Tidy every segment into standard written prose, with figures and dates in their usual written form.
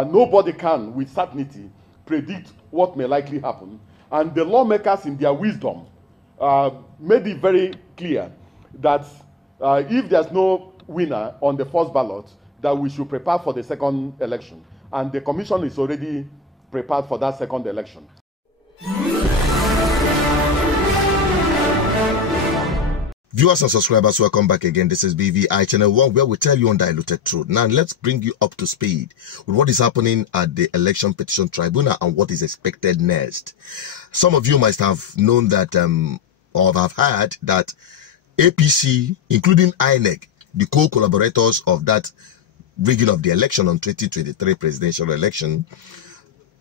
nobody can with certainty predict what may likely happen. And the lawmakers in their wisdom made it very clear that if there's no winner on the first ballot, that we should prepare for the second election. And the commission is already prepared for that second election. Viewers and subscribers, welcome back again. This is BVI Channel 1, where we tell you undiluted truth. Now, let's bring you up to speed with what is happening at the Election Petition Tribunal and what is expected next. Some of you must have known that, or have heard that APC, including INEC, the co-collaborators of that rigging of the election on 2023 presidential election,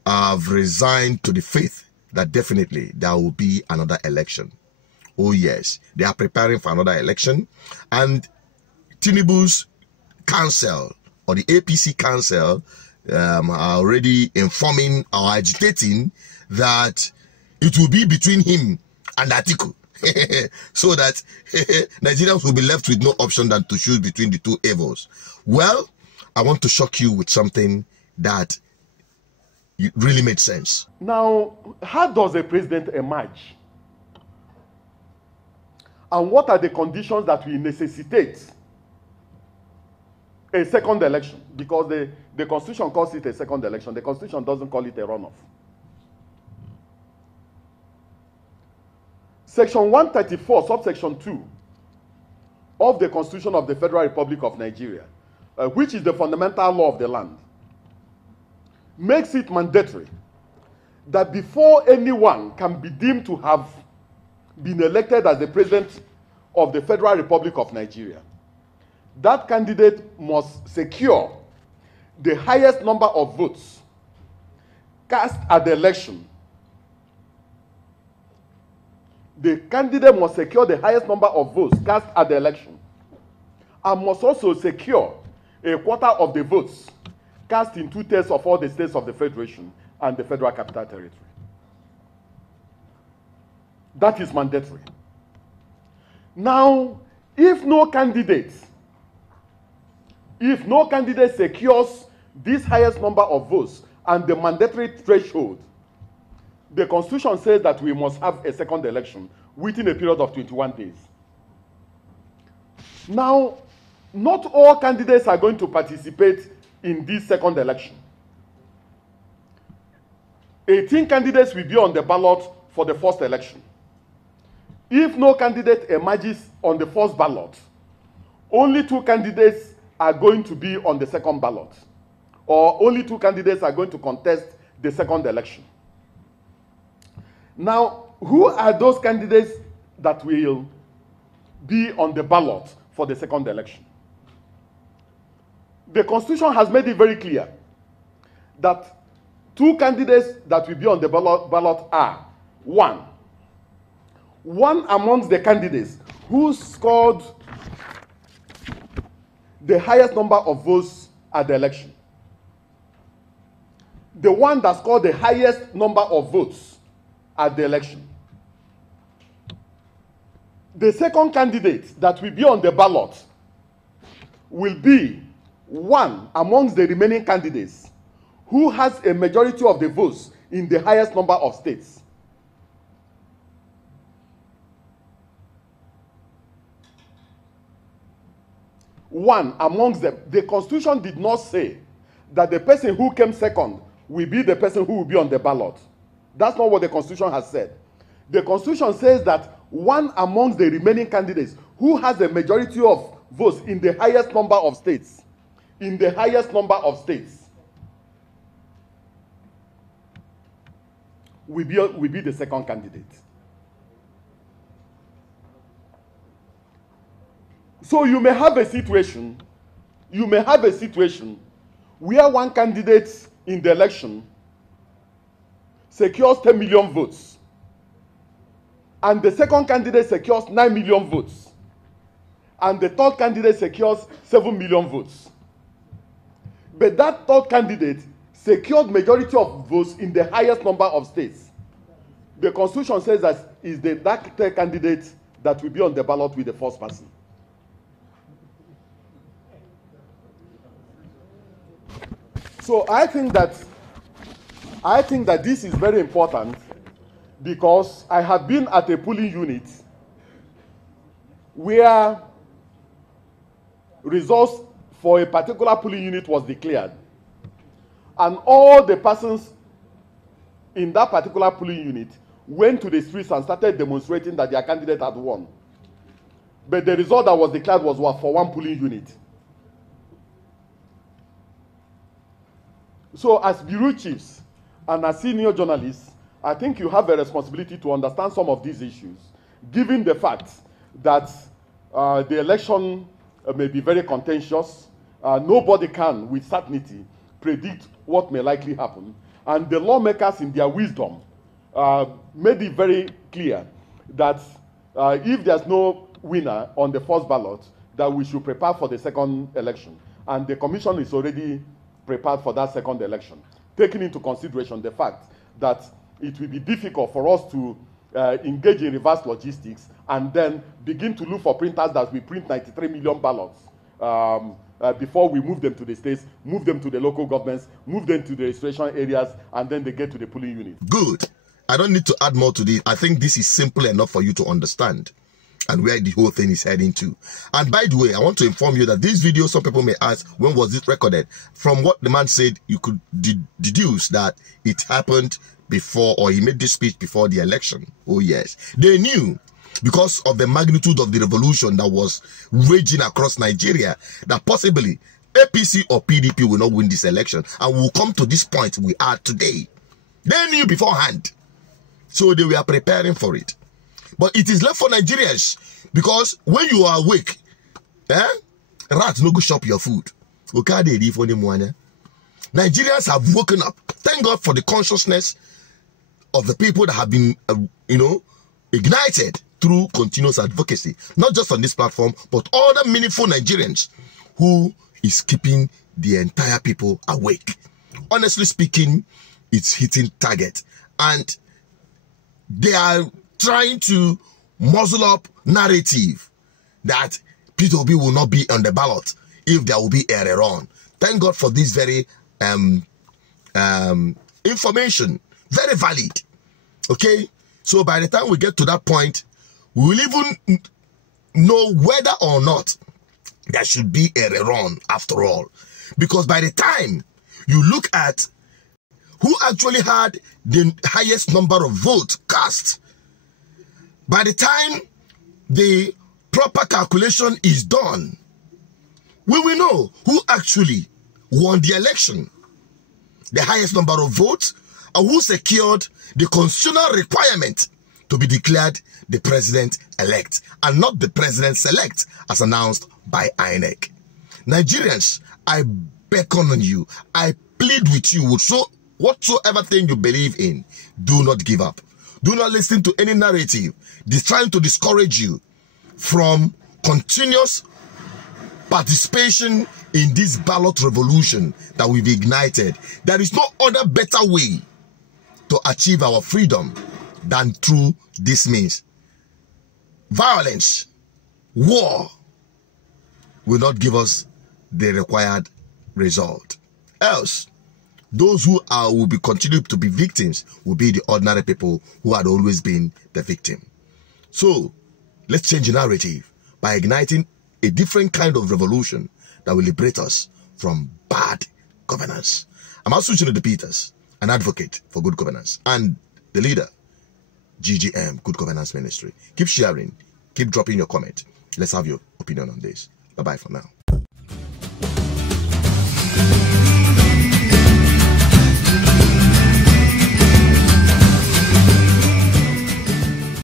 have resigned to the faith that definitely there will be another election. Oh yes, they are preparing for another election, and Tinubu's council, or the APC council, are already informing or agitating that it will be between him and Atiku, so that Nigerians will be left with no option than to choose between the two evils. Well, I want to shock you with something that really made sense. Now, how does a president emerge? And what are the conditions that will necessitate a second election? Because the Constitution calls it a second election. The Constitution doesn't call it a runoff. Section 134, subsection 2 of the Constitution of the Federal Republic of Nigeria, which is the fundamental law of the land, makes it mandatory that before anyone can be deemed to have been elected as the president of the Federal Republic of Nigeria, that candidate must secure the highest number of votes cast at the election. The candidate must secure the highest number of votes cast at the election, and must also secure a quarter of the votes cast in 2/3 of all the states of the Federation and the Federal Capital Territory. That is mandatory. Now, if no candidate secures this highest number of votes and the mandatory threshold, the Constitution says that we must have a second election within a period of 21 days. Now, not all candidates are going to participate in this second election. 18 candidates will be on the ballot for the first election. If no candidate emerges on the first ballot, only 2 candidates are going to be on the second ballot, or only 2 candidates are going to contest the second election. Now, who are those candidates that will be on the ballot for the second election? The Constitution has made it very clear that 2 candidates that will be on the ballot are: one amongst the candidates who scored the highest number of votes at the election. The one that scored the highest number of votes at the election. The second candidate that will be on the ballot will be one amongst the remaining candidates who has a majority of the votes in the highest number of states. One amongst them. The Constitution did not say that the person who came second will be the person who will be on the ballot. That's not what the Constitution has said. The Constitution says that one amongst the remaining candidates who has a majority of votes in the highest number of states, will be the second candidate. So you may have a situation where one candidate in the election secures 10 million votes, and the second candidate secures 9 million votes, and the third candidate secures 7 million votes. But that third candidate secured majority of votes in the highest number of states. The Constitution says that is that third candidate that will be on the ballot with the first person. So I think that this is very important, because I have been at a polling unit where results for a particular polling unit was declared, and all the persons in that particular polling unit went to the streets and started demonstrating that their candidate had won. But the result that was declared was for one polling unit. So as bureau chiefs and as senior journalists, I think you have a responsibility to understand some of these issues, given the fact that the election may be very contentious. Nobody can, with certainty, predict what may likely happen. And the lawmakers, in their wisdom, made it very clear that if there's no winner on the first ballot, that we should prepare for the second election. And the commission is already prepared for that second election, taking into consideration the fact that it will be difficult for us to engage in reverse logistics and then begin to look for printers that will print 93 million ballots before we move them to the states, move them to the local governments, move them to the registration areas, and then they get to the polling unit. Good. I don't need to add more to this. I think this is simple enough for you to understand and where the whole thing is heading to. And by the way, I want to inform you that this video, some people may ask, when was it recorded? From what the man said, you could deduce that it happened before, or he made this speech before the election. Oh yes. They knew, because of the magnitude of the revolution that was raging across Nigeria, that possibly APC or PDP will not win this election, and will come to this point we are today. They knew beforehand, so they were preparing for it. But it is left for Nigerians, because when you are awake, rats no go shop your food. Nigerians have woken up. Thank God for the consciousness of the people that have been, ignited through continuous advocacy, not just on this platform, but other meaningful Nigerians who is keeping the entire people awake. Honestly speaking, it's hitting target, and they are trying to muzzle up narrative that P2B will not be on the ballot if there will be a rerun. Thank God for this very information, very valid. Okay, so by the time we get to that point, we will even know whether or not there should be a rerun after all. Because by the time you look at who actually had the highest number of votes cast, by the time the proper calculation is done, we will know who actually won the election, the highest number of votes, and who secured the constitutional requirement to be declared the president-elect and not the president-select as announced by INEC. Nigerians, I beckon on you, I plead with you, whatsoever thing you believe in, do not give up. Do not listen to any narrative that's trying to discourage you from continuous participation in this ballot revolution that we've ignited. There is no other better way to achieve our freedom than through this means. Violence, war will not give us the required result. Else, those who will be continued to be victims will be the ordinary people who had always been the victim. So, let's change the narrative by igniting a different kind of revolution that will liberate us from bad governance. I'm also Chinedu Peters, an advocate for good governance, and the leader, GGM, Good Governance Ministry. Keep sharing, keep dropping your comment. Let's have your opinion on this. Bye-bye for now.